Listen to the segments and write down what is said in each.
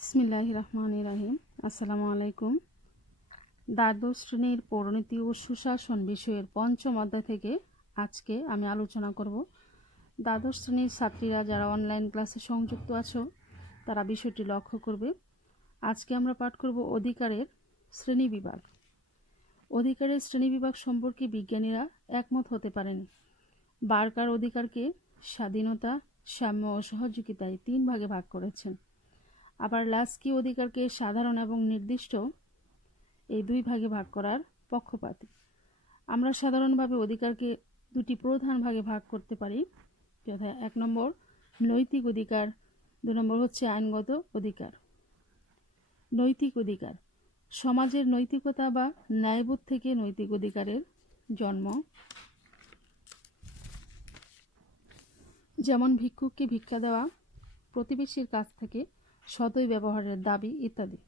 বিসমিল্লাহির রহমানির রহিম। আসসালামু আলাইকুম। দ্বাদশ শ্রেণীর পরিণতি ও সুশাসন বিষয়ের পঞ্চম অধ্যায় থেকে আজকে আমি আলোচনা করব। দ্বাদশ শ্রেণীর ছাত্রীরা যারা অনলাইন ক্লাসে সংযুক্ত আছো তারা বিষয়টি লক্ষ্য করবে। আজকে আমরা পাঠ করব অধিকারের শ্রেণীবিভাগ। অধিকারের শ্রেণীবিভাগ সম্পর্কে বিজ্ঞানীরা একমত হতে পারেনি। বার্কার অধিকারকে স্বাধীনতা, সাম্য ও সহযোগিতায় 3 ভাগে ভাগ করেছেন। আবার লাস্কি অধিকারকে সাধারণ এবং নির্দিষ্ট এই 2 ভাগে ভাগ করার পক্ষপাতী। আমরা সাধারণভাবে অধিকারকে 2টি প্রধান ভাগে ভাগ করতে পারি, যথা 1 নম্বর নৈতিক অধিকার, 2 নম্বর হচ্ছে আইনগত অধিকার। নৈতিক অধিকার সমাজের নৈতিকতা বা ন্যায়বোধ থেকে নৈতিক অধিকারের জন্ম। যেমন ভিক্ষুককে ভিক্ষা দেওয়া, প্রতিবেশীর কাছ থেকে সদয় ব্যবহারের দাবি ইত্যাদি।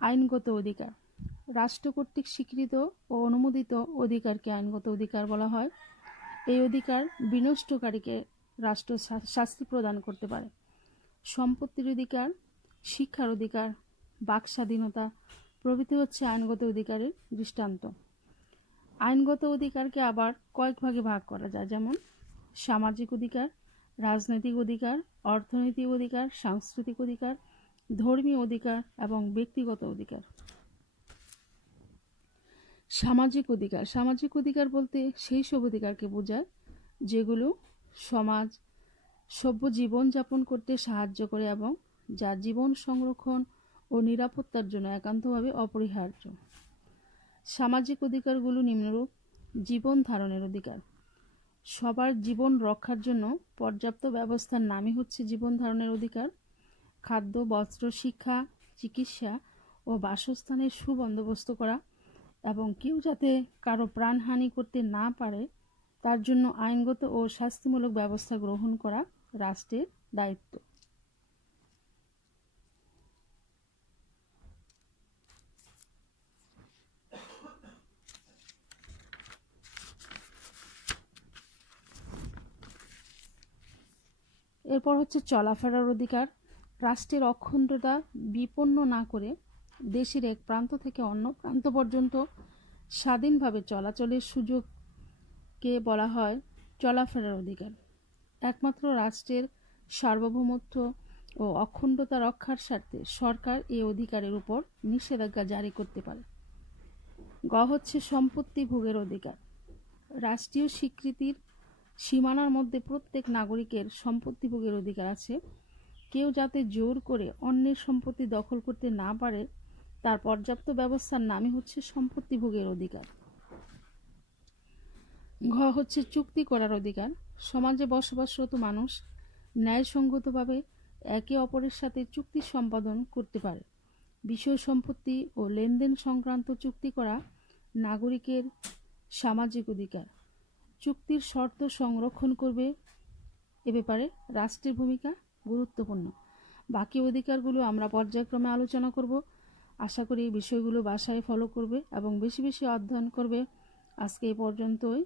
আইনগত অধিকার রাষ্ট্র কর্তৃক স্বীকৃত ও অনুমোদিত অধিকারকে আইনগত অধিকার বলা হয়। এই অধিকার বিনষ্টকারীকে রাষ্ট্র শাস্তি প্রদান করতে পারে। সম্পত্তির অধিকার, শিক্ষার অধিকার, বাক স্বাধীনতা প্রভৃতি হচ্ছে আইনগত অধিকারের দৃষ্টান্ত। আইনগত অধিকারকে আবার কয়েক ভাগে ভাগ করা যায়, যেমন সামাজিক অধিকার, রাজনৈতিক অধিকার, অর্থনৈতিক অধিকার, সাংস্কৃতিক অধিকার, ধর্মীয় অধিকার এবং ব্যক্তিগত অধিকার। সামাজিক অধিকার সামাজিক অধিকার বলতে সেই সব অধিকারকে বোঝায় যেগুলো সমাজ সভ্য জীবন যাপন করতে সাহায্য করে এবং যা জীবন সংরক্ষণ ও নিরাপত্তার জন্য একান্তভাবে অপরিহার্য। সামাজিক অধিকারগুলো নিম্নরূপ: জীবন ধারণের অধিকার, সবার জীবন রক্ষার জন্য পর্যাপ্ত ব্যবস্থার নামই হচ্ছে জীবন ধারণের অধিকার। খাদ্য, বস্ত্র, শিক্ষা, চিকিৎসা ও বাসস্থানের সুবন্দোবস্ত করা এবং কেউ যাতে কারো প্রাণহানি করতে না পারে তার জন্য আইনগত ও শাস্তিমূলক ব্যবস্থা গ্রহণ করা রাষ্ট্রের দায়িত্ব। এরপর হচ্ছে চলাফেরার অধিকার। রাষ্ট্রের অখণ্ডতা বিপন্ন না করে দেশের এক প্রান্ত থেকে অন্য প্রান্ত পর্যন্ত স্বাধীনভাবে চলাচলের সুযোগকে বলা হয় চলাফেরার অধিকার। একমাত্র রাষ্ট্রের সার্বভৌমত্ব ও অখণ্ডতা রক্ষার স্বার্থে সরকার এই অধিকারের উপর নিষেধাজ্ঞা জারি করতে পারে। গ হচ্ছে সম্পত্তি ভোগের অধিকার। রাষ্ট্রীয় স্বীকৃতির সীমানার মধ্যে প্রত্যেক নাগরিকের সম্পত্তি ভোগের অধিকার আছে। কেউ যাতে জোর করে অন্যের সম্পত্তি দখল করতে না পারে তার পর্যাপ্ত ব্যবস্থার নামই হচ্ছে সম্পত্তি ভোগের অধিকার। ঘ হচ্ছে চুক্তি করার অধিকার। সমাজে বসবাসরত মানুষ ন্যায়সঙ্গতভাবে একে অপরের সাথে চুক্তি সম্পাদন করতে পারে। বিষয় সম্পত্তি ও লেনদেন সংক্রান্ত চুক্তি করা নাগরিকের সামাজিক অধিকার। চুক্তির শর্ত সংরক্ষণ করবে এ ব্যাপারে রাষ্ট্রের ভূমিকা গুরুত্বপূর্ণ। বাকি অধিকারগুলো আমরা পর্যায়ক্রমে আলোচনা করব। আশা করি এই বিষয়গুলো বাসায় ফলো করবে এবং বেশি বেশি অধ্যয়ন করবে। আজকে এই পর্যন্তই।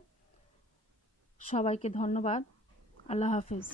সবাইকে ধন্যবাদ। আল্লাহ হাফেজ।